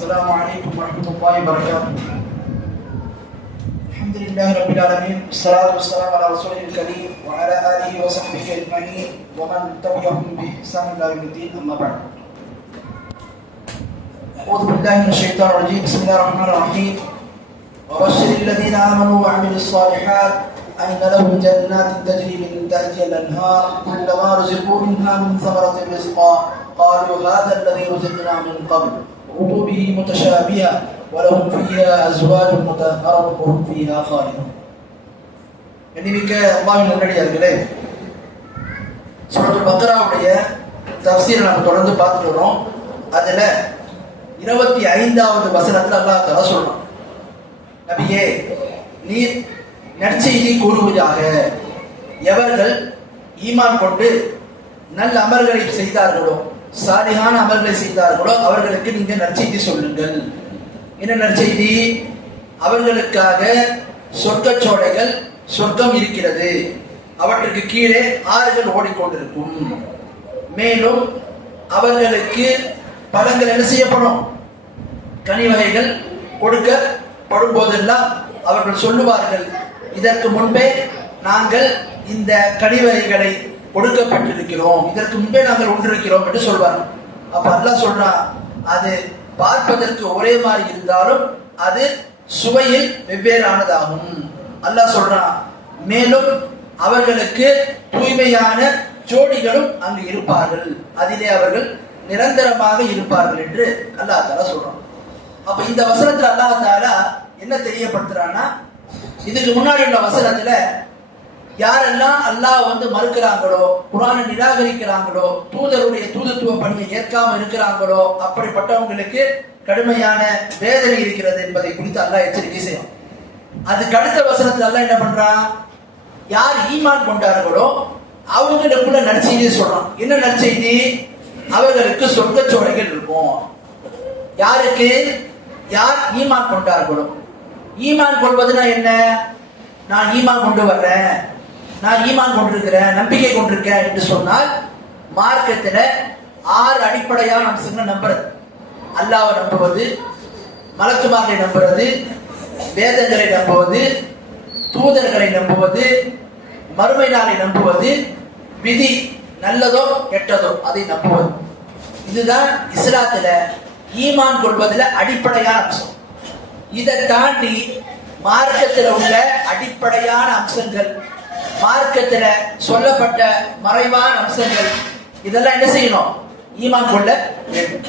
السلام عليكم ورحمة الله وبركاته. الحمد لله رب العالمين، والصلاة والسلام على رسوله الكريم وعلى آله وصحبه أجمعين ومن تبعهم بإحسان إلى يوم الدين. أما بعد، أعوذ بالله من الشيطان الرجيم. بسم الله الرحمن الرحيم. وبشر الذين آمنوا وعملوا الصالحات أن لهم جنات تجري من تحتها الأنهار كلما رزقوا منها من ثمرة رزقا قالوا هذا الذي رزقنا من قبل وقلوبه متشابهة ولهم فيها أزواج مطهرة وهم فيها خالدون. இன்னைக்கு அல்லாஹ்வின் நல்லடியார்களே, சூரத்துல் பக்ராவுடைய தஃப்சீரை நம்ம தொடர்ந்து பார்த்துட்டு வரோம். அதுல 25வது வசனத்துல அல்லாஹ் தஆலா சொல்றான், நபியே நீர் நற்செய்தி கூறுவதாக, எவர்கள் ஈமான் கொண்டு நல்ல அமல்களை செய்தார்களோ, சாலிஹான அமல்களை செய்தார்களோ அவர்களுக்கு நீங்க நற்செய்தி சொல்லுங்கள். என்ன நற்செய்தி? அவர்களுக்காக சொர்க்கச்சோலைகள், சொர்க்கம் இருக்கிறது, அவற்றுக்கு கீழே ஆறுகள் ஓடிக்கொண்டிருக்கும். மேலும் அவர்களுக்கு பழங்கள் என்ன செய்யப்படும்? கனி வகைகள் கொடுக்கப்படும் போதெல்லாம் அவர்கள் சொல்லுவார்கள், இதற்கு முன்பே நாங்கள் இந்த கனிவகைகளை கொடுக்கப்பட்டிருக்கிறோம், இதற்கு முன்பே நாங்கள் ஒன்றிருக்கிறோம் என்று சொல்வார்கள். அப்ப அல்லாஹ் சொல்றான், அது பார்ப்பதற்கு ஒரே மாதிரி இருந்தாலும் அது சுவையில் வெவ்வேறானதாகும். அல்லாஹ் சொல்றான், மேலும் அவர்களுக்கு தூய்மையான ஜோடிகளும் அங்கு இருப்பார்கள், அதிலே அவர்கள் நிரந்தரமாக இருப்பார்கள் என்று அல்லாஹ் தஆலா சொல்றான். அப்ப இந்த வசனத்துல அல்லாஹ் தஆலா என்ன தெரியப்படுத்துறான்னா, இதுக்கு முன்னாடி உள்ள வசனத்துல யாரெல்லாம் அல்லாஹ் மறுக்கிறாங்களோ, குர்ஆனை நிராகரிக்கிறாங்களோ, தூதருடைய தூதுத்துவ பணியை ஏற்காம இருக்கிறாங்களோ, அப்படிப்பட்டவங்களுக்கு கடுமையான வேதனை இருக்கிறது என்பதை குறித்து அல்லாஹ் எச்சரிக்கை செய்யும். அதுக்கு அடுத்த வசனத்துல அல்லாஹ் என்ன பண்றான், யார் ஈமான் கொண்டார்களோ அவங்களுக்குள்ள நற்செய்தி சொல்றான். என்ன நற்செய்தி? அவர்களுக்கு சொர்க்கச்சோலைகள் இருக்கும். யாருக்கு? யார் ஈமான் கொண்டார்களோ. ஈமான் கொள்வதுனா என்ன? நான் ஈமான் கொண்டு வர்றேன், நான் ஈமான் கொண்டிருக்கிறேன், நம்பிக்கை கொண்டிருக்கேன் என்று சொன்னால் மார்க்கத்துல 6 அடிப்படையான அம்சங்களை நம்புறது. அல்லாஹ்வை நம்புவது, மலக்குமார்களை நம்புவது, வேதங்களை நம்புவது, தூதர்களை நம்புவது, மறுமை நாளை நம்புவது, விதி நல்லதோ கெட்டதோ அதை நம்புவது. இதுதான் இஸ்லாத்துல ஈமான் கொள்வதில் அடிப்படையான அம்சம். இதை தாண்டி மார்க்கத்தில் உள்ள அடிப்படையான அம்சங்கள், மார்க்கத்தில் சொல்லப்பட்ட மறைவான அம்சங்கள், இதெல்லாம் என்ன செய்யணும்? ஈமான் கொள்ள வேண்டும்.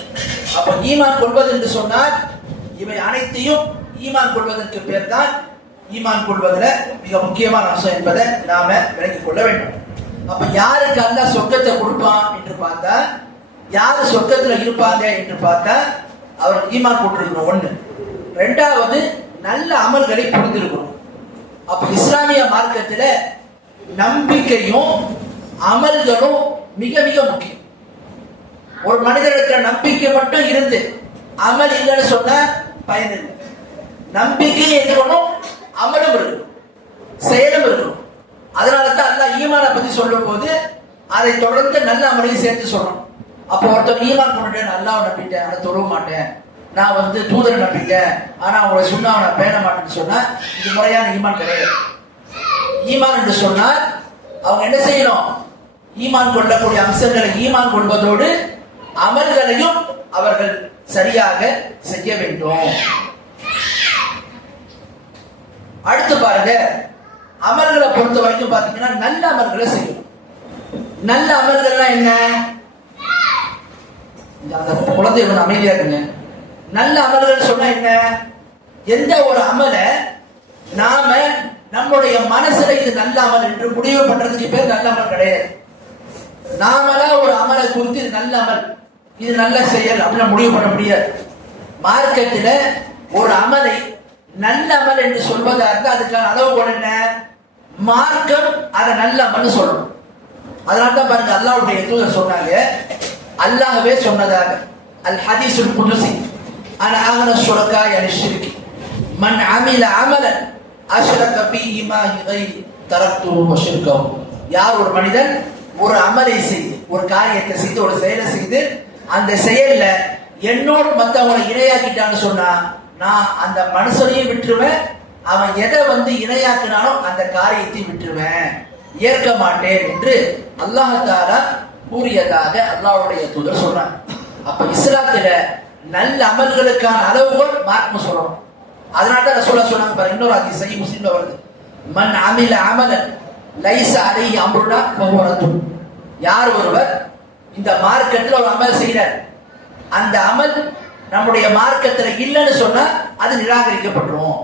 அப்ப ஈமான் கொள்வது என்று சொன்னால் இவை அனைத்தையும் ஈமான் கொள்வதற்கு பேர் தான் ஈமான் கொள்வதில் மிக முக்கியமான அம்சம் என்பதை நாம விளங்கிக் கொள்ள வேண்டும். அப்ப யாருக்கு அல்லாஹ் சொர்க்கத்தை கொடுப்பான் என்று பார்த்தா, யாரு சொர்க்கத்துல இருப்பாங்க என்று பார்த்தா அவர் ஈமான் கொண்டிருக்கணும். ஒண்ணு. ரெண்டாவது, நல்ல அமல்களை புரிந்திருக்கணும். அப்ப இஸ்லாமிய மார்க்கத்துல நம்பிக்கையும் அமல்களும் மிக மிக முக்கியம். ஒரு மனிதனுக்கு நம்பிக்கை மட்டும் இருந்து அமல் இல்லைன்னு சொன்ன பயன் இல்லை. நம்பிக்கை இருக்கணும், அமலும் இருக்கணும், செயலும் இருக்கணும். அதனாலதான் அல்லாஹ் ஈமானை பத்தி சொல்லும் போது அதை தொடர்ந்து நல்ல அமலையும் சேர்த்து சொல்லணும். அப்போ ஒருத்தர் ஈமான் கொண்டுட்டேன், அல்லாஹ்வை நம்பிட்டேன், அதை தொழ மாட்டேன், நான் தூதரை நம்பிட்டேன், ஆனா உங்களை சொன்னா நான் பேண மாட்டேன்னு சொன்னா இது முறையான ஈமான் கிடையாது. ஈமான் என்று சொன்னால் அவங்க என்ன செய்யணும்? ஈமான் கொள்ளக்கூடிய அம்சங்களை ஈமான் கொள்வதோடு அமல்களையும் அவர்கள் சரியாக செய்ய வேண்டும். அடுத்து பாருங்க, அமல்களை பொறுத்த வரைக்கும் பாத்தீங்கன்னா நல்ல அமல்களை செய்யணும். நல்ல அமல்கள்லாம் என்ன? அந்த குழந்தை அமைதியா இருக்குங்க. நல்ல அமல்கள் சொன்னா என்ன? எந்த ஒரு அமலை நாம நம்முடைய மனசுல இது நல்ல அமல் என்று முடிவு பண்றதுக்கு பேர் நல்ல அமல் கிடையாது. நாமளா ஒரு அமலை குறித்து இது நல்ல அமல், இது நல்ல செயல் அப்படின்னு முடிவு பண்ண முடியாது. மார்க்கத்துல ஒரு அமலை நல்ல அமல் என்று சொல்வதாக அதுக்கான அளவுகோல் என்ன? மார்க்கம் அதை நல்ல அமல் சொல்லணும். அதனால்தான் பாருங்க, அல்லாஹ்வுடைய தூதர் சொன்னாங்க, அல்லாஹ்வே சொன்னதாக, அல் ஹதீஸுல் குதுஸி, அன அக்ன ஷுரகாஇ அன் ஷிர்க் மன் அமில அமலன் அஷ்ரக ஃபீஹி மா கைரி தரக்துஹு வ ஷிர்கஹு. யார் ஒரு மனிதன் ஒரு அமலை செய்து, ஒரு காரியத்தை செய்து, ஒரு செயலை செய்து, அந்த செயல்ல என்னோடு மற்றவங்களை இணையாக்கிட்டான்னு சொன்னா நான் அந்த மனுஷனையும் விட்டுருவேன், அவன் எதை இணையாக்கினாலும் அந்த காரியத்தை விட்டுருவேன், ஏற்க மாட்டேன் என்று அல்லாஹ் தஆலா கூறியதாக அல்லாஹ்வுடைய தூதர் சொல்றாங்க. அப்ப இஸ்லாத்துல நல்ல அமல்களுக்கான அளவுகோல் மார்க்கம் சொல்லணும். அதனால தான் ரசூலுல்லாஹ் சொன்னாங்க பாருங்க, இன்னொரு ஹதீஸ் சஹீஹ் முஸ்லிம்ல வருது, மன் அமில அமலன் லைஸ அலைஹி அம்ருனா ஃபஹுவ ரத்துன். யார் ஒருவர் இந்த மார்க்கத்துல ஒரு அமல் செய்யறார், அந்த அமல் நம்முடைய மார்க்கத்துல இல்லைன்னு சொன்னா அது நிராகரிக்கப்பட்டுரும்.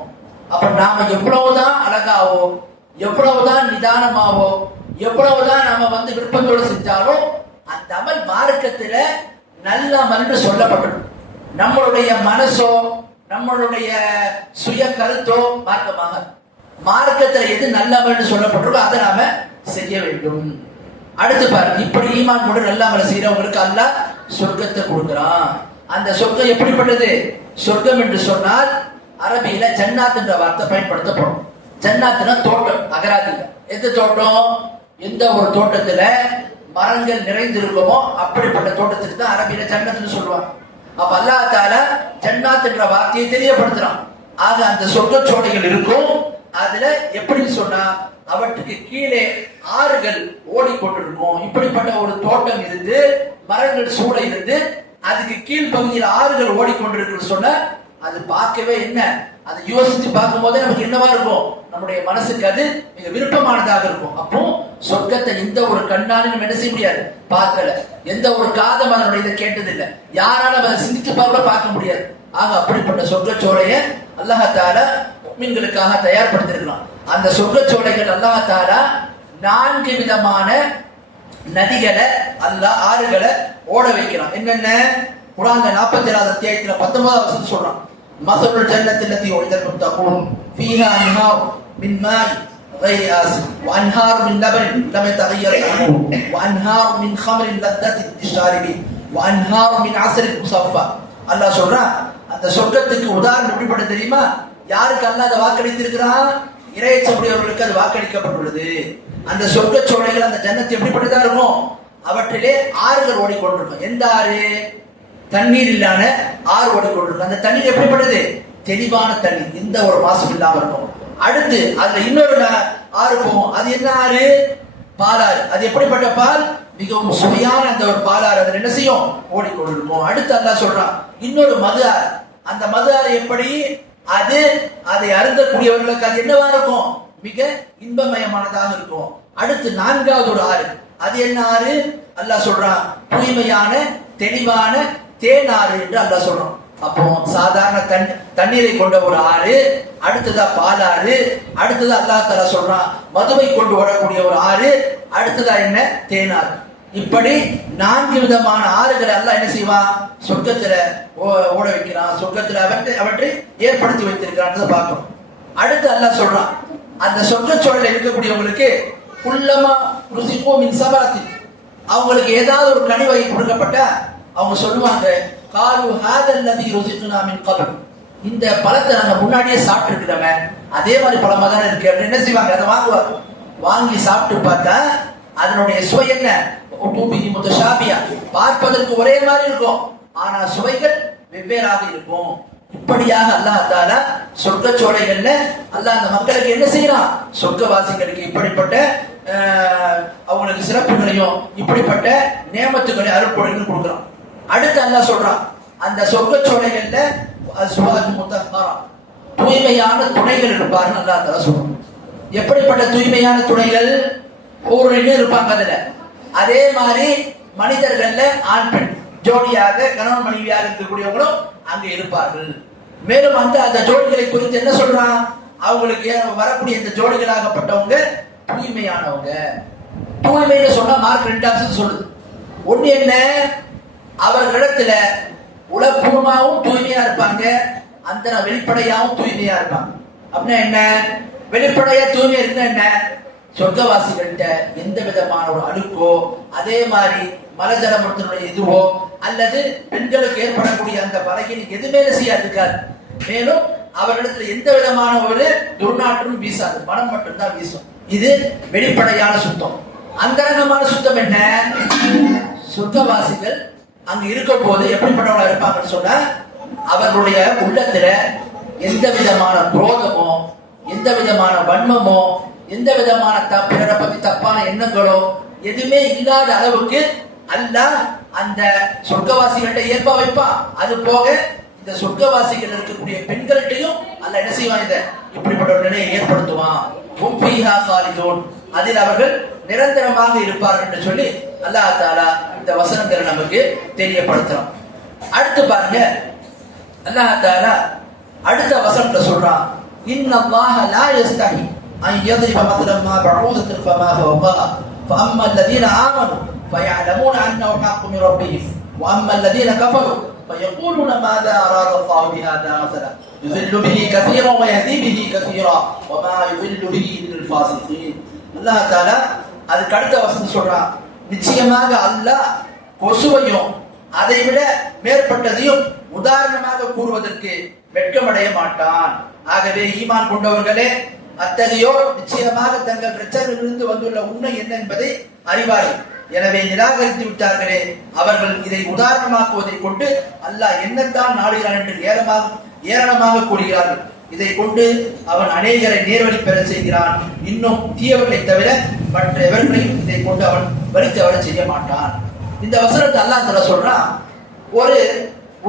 அப்ப நாம எவ்வளவுதான் அழகாவோ, எவ்வளவுதான் நிதானமாவோ, எவ்வளவுதான் நாம விருப்பத்தோடு செஞ்சாலும் அந்த அமல் மார்க்கத்துல நல்ல அமல் சொல்லப்பட்டது. நம்மளுடைய மனசோ நம்மளுடைய சுய கருத்தோ மார்க்கமாக, மார்க்கத்துல எது நல்ல அமல் சொல்லப்பட்டிருக்கோ அதை நாம செய்ய வேண்டும். அடுத்து பாருங்க, இப்படி ஈமான் கூட நல்ல அமல் செய்யறவங்களுக்கு அல்லாஹ் சொர்க்கத்தை கொடுக்கிறான். அந்த சொர்க்கம் எப்படிப்பட்டது? சொர்க்கம் என்று சொன்னால் அரபியில ஜன்னாத் என்ற வார்த்தை பயன்படுத்தப்படும். ஜன்னாத்னா தோட்டம், அகராதில. எந்த தோட்டம்? எந்த ஒரு தோட்டத்துல மரங்கள் நிறைந்திருக்குமோ அப்படிப்பட்ட தோட்டத்துக்கு தான் அரபியில ஜன்னத்னு சொல்லுவாங்க. அப்ப அல்லாஹ் தஆலா ஜன்னாத் என்ற வார்த்தையை தெரியப்படுத்துறான். ஆக அந்த சொர்க்கச்சோலைகள் இருக்கும். அதுல எப்படின்னு சொன்னா அவற்றுக்கு கீழே ஆறுகள் ஓடிக்கொண்டிருக்கும். இப்படிப்பட்ட ஒரு தோட்டம் இருந்து மரங்கள் சூழ இருந்து அதுக்கு கீழ் பகுதியில் ஆறுகள் ஓடிக்கொண்டிருக்கு சொன்ன அது பார்க்கவே என்ன, அதை யோசித்து பார்க்கும் போதே நமக்கு என்னவா இருக்கும், நம்முடைய மனசுக்கு அது மிக விருப்பமானதாக இருக்கும். அப்போ சொர்க்கத்தை எந்த ஒரு கண்ணாலும் நம்ம என்ன செய்ய முடியாது, பார்க்கல. எந்த ஒரு காதம் அதனுடைய இதை கேட்டதில்லை, யாராலும் அதை சிந்தித்து பார்க்க முடியாது. ஆக அப்படிப்பட்ட சொர்க்கச்சோலையை அல்லாஹ் தஆலா முஃமின்களுக்காக தயார்படுத்தியிருக்கிறான். அந்த சொர்க்கச்சோலைகள் அல்லாஹ் தஆலா 4 விதமான நதிகளை அல்லாஹ் ஆறுகளை ஓட வைக்கிறான். என்னென்ன? குர்ஆன்ல 47வது அத்தியாயத்துல 19வது வசனம் சொல்றான், மஸலுல் ஜன்னத்தில்லதி உஇதல் முத்தகூன் ஃபீஹா அன்ஹார் மின் மாஇ غير آسن وأنهار من لبن لم يتغير طعمه وأنهار من خمر لذة للشاربين وأنهار من عسل مصفى. அல்லாஹ் சொல்றான், அந்த சொர்க்கத்துக்கு உதாரணம் எப்படிப்பட்ட தெரியுமா? யாருக்கு அல்லாஹ் அதை வாக்களித்திருக்கிறான்? இறையச்சமுடையவர்களுக்கு அது வாக்களிக்கப்பட்டுள்ளது. அந்த சொர்க்கச்சோலைகள் அந்த ஜன்னத் எப்படிப்பட்டதா இருக்கும்? அவற்றிலே ஆறுகள் ஓடிக்கொண்டிருக்கும். எந்த ஆறு? தண்ணீர் இல்லாத ஆறு ஓடிக்கொண்டிருக்கும். அந்த தண்ணீர் எப்படிப்பட்டது? தெளிவான தண்ணீர், எந்த ஒரு மாசும் இல்லாம இருக்கும். அடுத்து அதுல இன்னொரு ஆறு போகும். அது என்ன ஆறு? பாலாறு. அது எப்படிப்பட்ட பால்? மிகவும் சுவையான அந்த ஒரு பாலாறு. அதுல என்ன செய்யும்? ஓடிக்கொண்டிருக்கும். அடுத்து அல்லாஹ் சொல்றான் இன்னொரு மது ஆறு. அந்த மது ஆறு எப்படி? அது அதை அருந்தக்கூடியவர்களுக்கு அது என்னவா இருக்கும்? மிக இன்பமயமானதாக இருக்கும். அடுத்து 4வது ஒரு ஆறு. அது என்ன ஆறு? அல்லாஹ் சொல்றான் தூய்மையான தெளிவான தேனாறு என்று அல்லாஹ் சொல்றான். அப்போ சாதாரண தண்ணீரை கொண்ட ஒரு ஆறு, அடுத்ததா பாலாறு, அடுத்தது அல்லாஹ் தஆலா சொல்றான் மதுவை கொண்டு ஓடக்கூடிய ஒரு ஆறு, அடுத்ததா என்ன? தேனாறு. இப்படி 4 விதமான ஆறுகளை அல்லாஹ் என்ன செய்வான்? சொர்க்கத்துல ஓட வைக்கிறான். சொர்க்கத்துல அவற்றை ஏற்படுத்தி வைத்திருக்கிறான் பார்க்கணும். அடுத்து அல்லாஹ் சொல்றான் அந்த சொர்க்கச்சோலையில் இருக்கக்கூடியவங்களுக்கு குல்லமா ருசிகோ மின் சபரத்தி, அவங்களுக்கு ஏதாவது ஒரு கனி வகை கொடுக்கப்பட்ட அவங்க சொல்லுவாங்க காலு ஹாதல்லதி ருசிகுனா மின் கப்ல், இந்த பழத்தை நாங்க முன்னாடியே சாப்பிட்டு இருக்கிறோமே அதே மாதிரி பழமா தானே இருக்கு அப்படின்னு என்ன செய்வாங்க? அதை வாங்குவாங்க. வாங்கி சாப்பிட்டு பார்த்தா அதனுடைய சுவை என்ன? முத்தஷாபியா, பார்ப்பதற்கு ஒரே மாதிரி இருக்கும், ஆனா சுவைகள் வெவ்வேறாக இருக்கும். இப்படியாக அல்லாஹ் தஆலா சொர்க்கச்சோலைகள்ல அல்லாஹ் அந்த மக்களுக்கு என்ன செய்யறான்? சொர்க்கவாசிகளுக்கு இப்படிப்பட்ட அவங்களுக்கு சிறப்புகளையும் இப்படிப்பட்ட நேமத்துகளை அருட்கொடைகள் கொடுக்கிறான். அடுத்து அல்லாஹ் சொல்றான் அந்த சொர்க்கச்சோலைகள்ல அஸ்வாஜ் முத்தஹ்ஹரா, தூய்மையான துணைகள் இருப்பார்கள் அல்லாஹ் தஆலா சொல்றான். எப்படிப்பட்ட தூய்மையான துணைகள்? ஒவ்வொரு இருப்பாங்க அதுல. அதே மாதிரி மனிதர்கள்ல ஆண் பெண் ஜோடியாக கணவன் மனைவியாக இருக்கக்கூடியவங்களும் அங்க இருப்பார்கள். மேலும் அந்த ஜோடிகளை குறித்து என்ன சொல்றான்? அவங்களுக்கு வரக்கூடிய இந்த ஜோடிகளாகப்பட்டவங்க தூய்மையானவங்க. தூய்மைன்னு சொன்னா மார்க் 2 ஆப்ஷன் சொல்லுது. ஒண்ணு என்ன? அவர்களிடத்துல உளப்பூர்வமாகவும் தூய்மையா இருப்பாங்க, அந்த வெளிப்படையாகவும் தூய்மையா இருப்பாங்க. அப்படின்னா என்ன? வெளிப்படையா தூய்மையா இருக்குன்னா என்ன? சொர்க்கவாசிகள்கிட்ட எந்த விதமான ஒரு அழுக்கோ, அதே மாதிரி மலஜலமத்தினுடைய இதுவோ அல்லது பெண்களுக்கு ஏற்படக்கூடிய அந்த பலகீன எதுவுமே செய்யாது. மேலும் அவர்களிடத்துல எந்த விதமான ஒரு துர்நாற்றம் வீசாது, மனம் மட்டும்தான் வீசும். இது வெளிப்படையான சுத்தம். அந்தரங்கமான சுத்தம் என்ன? சொர்க்கவாசிகள் அங்க இருக்கும் போது எப்படிப்பட்டவங்களா இருப்பாங்கன்னு சொன்னா, அவர்களுடைய உள்ளத்துல எந்த விதமான குரோதமோ, எந்த விதமான வன்மமோ, எந்த விதமான பிறரை பத்தி தப்பான எண்ணங்களோ எதுவுமே இல்லாத அளவுக்கு அல்லாஹ் அந்த சொர்க்கவாசிகள்கிட்ட இயல்பா வைப்பான். அது போக இந்த சொர்க்கவாசிகள் இருக்கக்கூடிய பெண்கள்கிட்டையும் அல்லாஹ் என்ன செய்வான், இப்படிப்பட்ட ஒரு நிலையை ஏற்படுத்துவான். அதில் அவர்கள் நிரந்தரமாக இருப்பார்கள் என்று சொல்லி அல்லாஹ் தஆலா இந்த வசனங்களை நமக்கு தெரியப்படுத்துறான். அடுத்து பாருங்க, அல்லாஹ் தஆலா அடுத்த வசனத்தை சொல்றான், இன்னல்லாஹ லா யஸ்தஹி அன் யضرب مثلا ما بعوضة فما فوقها فأما الذين آمنوا فيعلمون أنه الحق من ربهم وأما الذين كفروا فيقولون ماذا أراد الله بهذا مثلا يضل به كثيرا ويهدي به كثيرا وما يضل به إلا الفاسقين. அல்லாஹ் தஆலா அதுக்கு அடுத்த வசனம் சொல்றான், நிச்சயமாக அல்லாஹ் கொசுவையும் அதை விட மேற்பட்டதையும் உதாரணமாக கூறுவதற்கு வெட்கமடைய மாட்டான். ஆகவே ஈமான் கொண்டவர்களே, அத்தகையோர் நிச்சயமாக தங்கள் பிரச்சனையிலிருந்து வந்துள்ள உண்மை என்ன என்பதை அறிவார்கள். எனவே நிராகரித்து விட்டார்களே, அவர்கள் இதை உதாரணமாக்குவதை கொண்டு அல்லாஹ் என்னத்தான் நாடுகிறான் என்று ஏராளமாக கூறுகிறார்கள். இதை கொண்டு அவன் அநேகரை நேர்வழி பெற செய்கிறான். இன்னும் தீயவர்களை தவிர மற்ற எவர்களையும் இதை கொண்டு அவன் வழி தவற செய்ய மாட்டான். இந்த வசனத்தை அல்லாஹ் தஆலா சொல்றான், ஒரு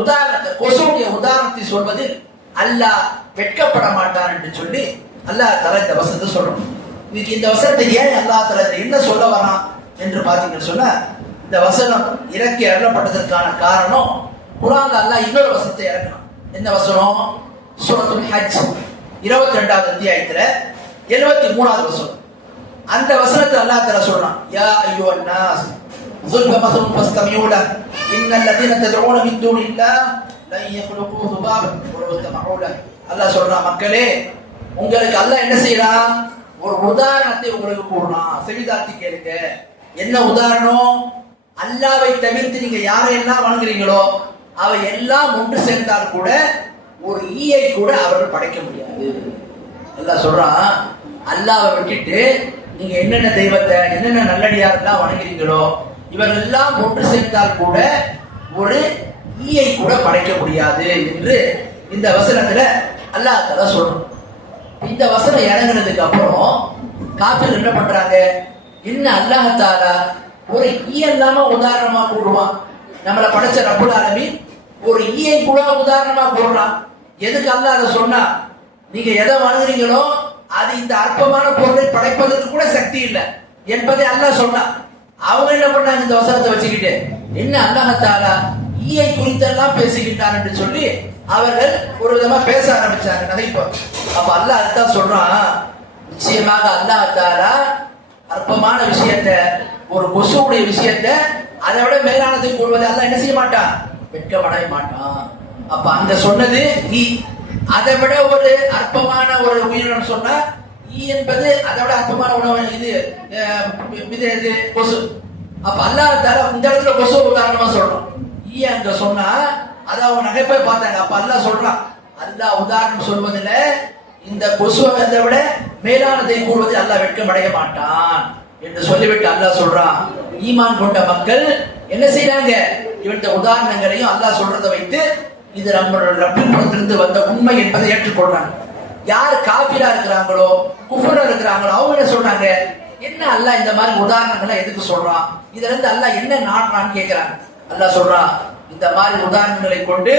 உதாரணத்தை, கொசுடைய உதாரணத்தை சொல்வதில் அல்லாஹ் வெட்கப்பட மாட்டான் என்று சொல்லி அல்லாஹ் தஆலா இந்த வசனத்தை சொல்றோம். இன்னைக்கு இந்த வசனத்தை ஏன் அல்லாஹ் தஆலா என்ன சொல்ல வரான் என்று பாத்தீங்கன்னு சொன்னா, இந்த வசனம் இறக்கி அருளப்பட்டதற்கான காரணம், குர்ஆன்ல அல்லாஹ் இன்னொரு வசனத்தை இறக்கணும். என்ன வசனம்? சூரத்துல் ஹஜ் 22வது அத்தியாயத்துல 73வது வசனம். அந்த வசனத்தை அல்லாஹ் தஆலா சொல்றான், யா அய்யுஹன் நாஸ் ضرب مثل فاستمعوا له ان الذين تدعون من دون الله لن يخلقوا ذبابا ولو استمعوا له. அல்லாஹ் சொல்றான், மக்களே, உங்களுக்கு அல்லாஹ் என்ன செய்யறான், ஒரு உதாரணத்தை உங்களுக்கு கூறுறான், செவிதாத்தி கேளுங்க. என்ன உதாரணம்? அல்லாஹ்வை தவிர்த்து நீங்க யாரையெல்லாம் வணங்குறீங்களோ அவை எல்லாம் ஒன்று சேர்ந்தால் கூட ஒரு ஈயை கூட அவர்கள் படைக்க முடியாது. அல்லாஹ் சொல்றான், அல்லாஹ்வை விட்டுட்டு நீங்க என்னென்ன தெய்வத்தை, என்னென்ன நல்லடியாரெல்லாம் வணங்குறீங்களோ இவர்கள் எல்லாம் ஒன்று சேர்ந்தால் கூட ஒரு ஈயை கூட படைக்க முடியாது என்று இந்த வசனத்துல அல்லாஹ் தஆலா சொல்றான். இந்த வசனம் இறங்குனதுக்கு அப்புறம் காஃபிர் என்ன பண்றாங்க, என்ன அல்லாஹ் தஆலா ஒரு ஈ இல்லாம உதாரணமா கூடுவான், நம்மளை படைச்ச ரப்புல் ஆலமீன் ஒரு ஈயை கூட உதாரணமா கூடுறான். எதுக்கு அல்லாஹ் அதை சொன்னா, நீங்க எதை வணங்குறீங்களோ அது இந்த அற்பமான பொருளை படைப்பதற்கு கூட சக்தி இல்லை என்பதை அல்லாஹ் சொன்னான். அவங்க என்ன பண்ணாங்க, இந்த வசனத்தை வச்சுக்கிட்டு என்ன அல்லாஹ் தஆலா ஈயை குறித்தெல்லாம் பேசுகின்றார் என்று சொல்லி அவர்கள் ஒரு விதமா பேச ஆரம்பிச்சாங்க, நகைப்பாங்க. அப்ப அல்லாஹ் அதான் சொல்றான், நிச்சயமாக அல்லாஹ் தஆலா அற்பமான விஷயத்தை, ஒரு கொசுவுடைய விஷயத்தை அதை விட மேலானதை கூறுவதை அல்லாஹ் என்ன செய்ய மாட்டான், வெட்கப்படவே மாட்டான். அப்ப அந்த சொன்னது ஈ, அதை விட ஒரு அற்பமான ஒரு உயிரினம் சொன்னா ஈ என்பது அதை விட அற்பமான உணவு, இது கொசு. அப்ப அல்லாஹ் தஆலா இந்த இடத்துல கொசு உதாரணமா சொல்றோம். ஈ அங்க சொன்னா அதை அவங்க நகைப்பை பார்த்தாங்க. அப்ப அல்லாஹ் சொல்றான், அல்லாஹ் உதாரணம் சொல்வதில் இந்த கொசுவை அதை விட மேலானதை கூறுவதில் அல்லாஹ் வெட்கம் அடைய மாட்டான் என்று சொல்லிவிட்டு அல்லாஹ் சொல்றான், ஈமான் கொண்ட மக்கள் என்ன செய்யறாங்க, இவற்ற உதாரணங்களையும் அல்லாஹ் சொல்றதை வைத்து இது நம்மளோட ரப்பின் புறத்திலிருந்து வந்த உண்மை என்பதை ஏற்றுக்கொள்றாங்க. யார் காஃபிரா இருக்கிறாங்களோ, குஃப்ரா இருக்கிறாங்களோ அவங்க என்ன சொல்றாங்க, என்ன அல்லாஹ் இந்த மாதிரி உதாரணங்களை எதுக்கு சொல்றான், இதுல இருந்து அல்லாஹ் என்ன நாடுறான்னு கேட்கிறாங்க. அல்லாஹ் சொல்றான், இந்த மாதிரி உதாரணங்களை கொண்டு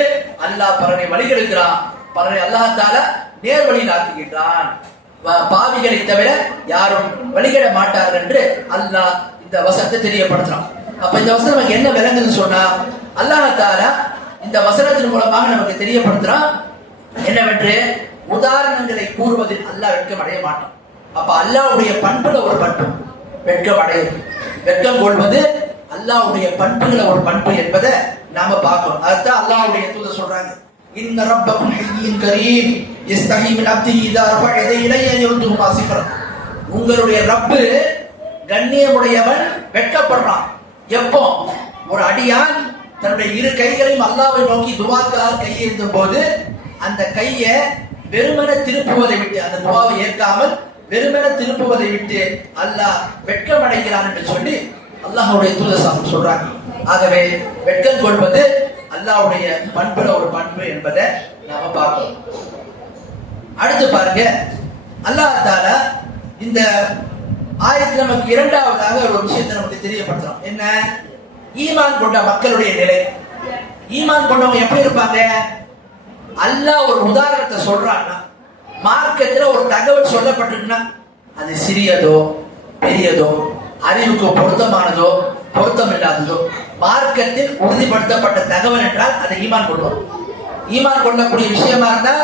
அல்லாஹ் பலரை வழிகெடுக்கிறான், பலரை அல்லாஹ் தஆலா நேர்வழியில் ஆக்குகின்றான், பாவிகளை தவிர யாரும் வழிகெட மாட்டார்கள் என்று அல்லாஹ் இந்த வசனத்தை தெரியப்படுத்துறான். அப்ப இந்த வசனம் நமக்கு என்ன விளங்குதுன்னு சொன்னா, அல்லாஹ் தஆலா இந்த வசனத்தின் மூலமாக நமக்கு தெரியப்படுத்துறான் என்னவென்று, உதாரணங்களை கூறுவதில் அல்லாஹ் வெட்கம் அடைய மாட்டான். அப்ப அல்லாஹ்வுடைய பண்புல ஒரு பண்பு வெட்கம் அடையுது, வெட்கம் கொள்வது அல்லாஹ்வுடைய பண்புல ஒரு பண்பு என்பதை நாம பார்க்கணும். அதுதான் அல்லாஹ்வுடைய தூதர் சொல்றாங்க, இன்ன ரப்பக்கும் ஹய்யின் கரீம் யஸ்தஹி மின் அப்திஹி இதா ரஃபஅ யதைஹி இலைஹி யர்துஹுமா சிஃப்ரா. உங்களுடைய ரப்பு கண்ணியமுடையவன், வெட்கப்படுறான். எப்போ ஒரு அடியான் தன்னுடைய இரு கைகளையும் அல்லாஹ்வை நோக்கி துஆக்காக கையேந்தும் போது அந்த கையை வெறுமன திருப்புவதை விட்டு, அந்த துஆவை ஏற்காமல் வெறுமன திருப்புவதை விட்டு அல்லாஹ் வெட்கம் அடைகிறான் என்று சொல்லி அல்லாஹ்வுடைய தூதர் சொல்றாங்க. ஆகவே வெட்கம் கொள்வது அல்லாஹ்வுடைய பண்புல ஒரு பண்பு என்பதை நாம பார்ப்போம். அடுத்து பாருங்க, அல்லாஹ் தஆலா இந்த ஆயத்தில் நமக்கு இரண்டாவதாக ஒரு விஷயத்தை நமக்கு தெரியப்படுத்துறோம். என்ன? ஈமான் கொண்ட மக்களுடைய நிலை. ஈமான் கொண்டவங்க எப்படி இருப்பாங்க? அல்லாஹ் ஒரு உதாரணத்தை சொல்றான்னா, மார்க்கத்துல ஒரு தகவல் சொல்லப்பட்டிருக்குன்னா அது சிறியதோ பெரியதோ, அறிவுக்கு பொருத்தமானதோ பொருத்தம் இல்லாததோ, மார்க்கத்தில் உறுதிப்படுத்தப்பட்ட தகவல் என்றால் அதை ஈமான் கொள்வோம். ஈமான் கொள்ளக்கூடிய விஷயமா இருந்தா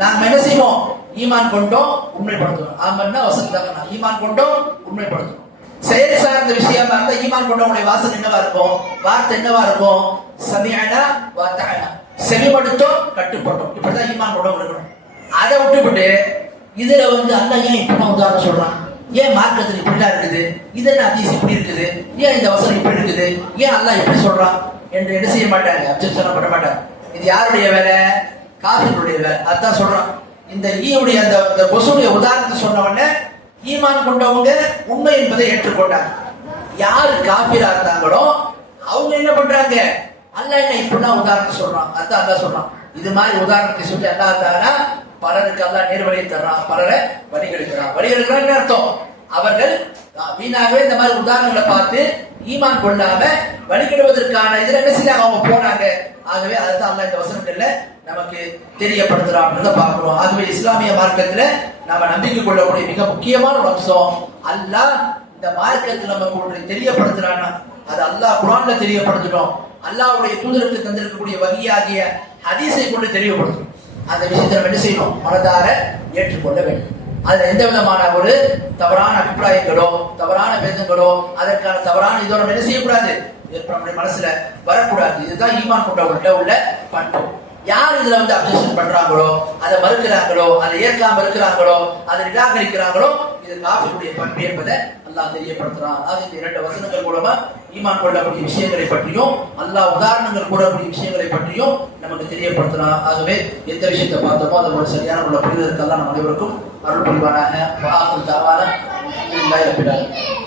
நாங்க என்ன செய்வோம்? ஈமான் கொண்டோம், உண்மைப்படுத்துவோம். ஆமன்னா வசந்தகனா, ஈமான் கொண்டோம், உண்மைப்படுத்துவோம். செயல் சார்ந்த விஷயமா இருந்தா ஈமான் கொண்டவங்களுடைய வாசனை என்னவா இருக்கும்? வார்த்தை என்னவா இருக்கும்? சமிஅனா வ தஅனா, செவிமடுத்தோம், கட்டுப்பட்டோம். இப்படிதான் ஈமான் கொண்டவங்க இருக்கணும். அதை விட்டுவிட்டு இதுல அல்லாஹ் ஏன் இப்படி உதாரணம் சொல்றான்? ஏன் மார்க்கத்தில் இப்படிலாம் இருக்குது? இது என்ன ஹதீஸ் இப்படி இருக்குது? ஏன் இந்த வசனம் இப்படி இருக்குது? ஏன் அல்லாஹ் இப்படி சொல்றான் என்று என்ன செய்ய மாட்டாங்க, அப்ஜெக்ஷன் பண்ண மாட்டாங்க. இது யாருடைய வேலை? காஃபிருடைய வேலை. அதான் சொல்றான். இந்த ஈயுடைய அந்த கொசுடைய உதாரணத்தை சொன்ன உடனே ஈமான் கொண்டவங்க உண்மை என்பதை ஏற்றுக்கொண்டாங்க. யாரு காஃபிரா இருந்தாங்களோ அவங்க என்ன பண்றாங்க? அல்லாஹ் என்ன இப்படிதான் உதாரணத்தை சொல்றான். அதான் அல்லாஹ் சொல்றான். இது மாதிரி உதாரணத்தை சொல்லி அல்லாஹ் தஆலா பலருக்கு அல்லாஹ் நேர்வழியை தர்றான், பலரை வழிகெடுக்கிறான். வழிகெடுக்கிறான் அர்த்தம் அவர்கள் வீணாகவே இந்த மாதிரி உதாரணங்களை பார்த்து ஈமான் கொள்ளாம வழிகெடுவதற்கான இதுல என்ன செய்ய அவங்க போனாங்க. ஆகவே அதுதான் அல்லாஹ் இந்த வசனங்கள்ல நமக்கு தெரியப்படுத்துறான்றத பார்க்கிறோம். ஆகவே இஸ்லாமிய மார்க்கத்துல நம்ம நம்பிக்கை கொள்ளக்கூடிய மிக முக்கியமான ஒரு அம்சம், அல்லாஹ் இந்த மார்க்கத்தில் நமக்கு ஒன்றை தெரியப்படுத்துறான்னா அது அல்லாஹ் குர்ஆன்ல தெரியப்படுத்தணும், அல்லாஹ்வுடைய தூதருக்கு தந்திருக்கக்கூடிய வகியாகிய ஹதீஸை கொண்டு தெரியப்படுத்தணும். அந்த விஷயத்தை நம்ம என்ன செய்யணும்? மனதார ஏற்றுக்கொள்ள வேண்டும். அதுல எந்த விதமான ஒரு தவறான அபிப்பிராயங்களோ தவறான பேதங்களோ அதற்கான தவறான இதோ நம்ம என்ன செய்யக்கூடாது, நம்முடைய மனசுல வரக்கூடாது. இதுதான் ஈமான் கொண்டவர்கள்ட்ட உள்ள பண்பு. யார் இதுல அப்ஜெக்ஷன் பண்றாங்களோ, அதை மறுக்கிறாங்களோ, அதை ஏற்காம இருக்கிறாங்களோ, அதை நிராகரிக்கிறாங்களோ, இது காஃபிருடைய பண்பு என்பதை அல்லாஹ் தெரியப்படுத்துறான். அது இந்த இரண்டு வசனங்கள் மூலமா ஈமான் கொள்ளக்கூடிய விஷயங்களை பற்றியும் அல்லாஹ் உதாரணங்கள் கூறக்கூடிய விஷயங்களை பற்றியும் நமக்கு தெரியப்படுத்துறான். ஆகவே எந்த விஷயத்தை பார்த்தோமோ அதோட சரியான உள்ள புரிதலுக்கு எல்லாம் நம் அனைவருக்கும் அருள் புரிவானாக.